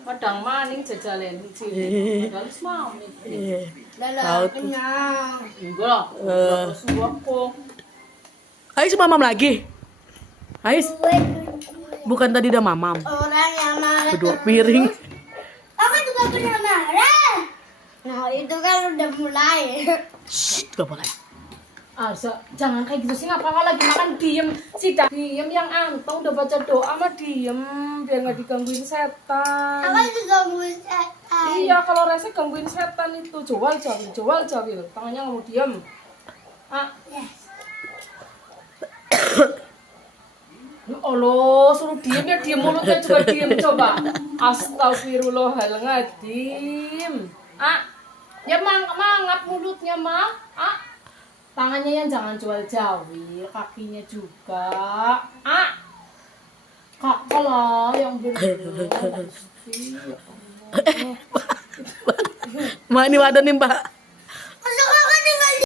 Padang maning jajalen sih. Padahal wis mau. Tahu tuh. Kenyang. Enggak. Terus kok. Ais mamam lagi. Ais. Bukan tadi udah mamam. Orang yang marah Kedua piring. aku juga pernah marah. Nah itu kan udah mulai. Shh, gak boleh. Jangan kayak gitu sih, ngapa lagi makan diem sih, diem yang antong udah baca doa mah diem biar nggak digangguin setan. Apa juga setan? Iya, kalau rese gangguin setan itu jual jawil tangannya nggak mau diem. Yes. Ya Allah, suruh diem ya diem, mulutnya juga diem coba. Astagfirullahaladzim. Ya mangap mulutnya mah. Tangannya yang jangan jual jawil, kakinya juga. Kakak lah yang bener. Mak ini wadah nih, Mbak.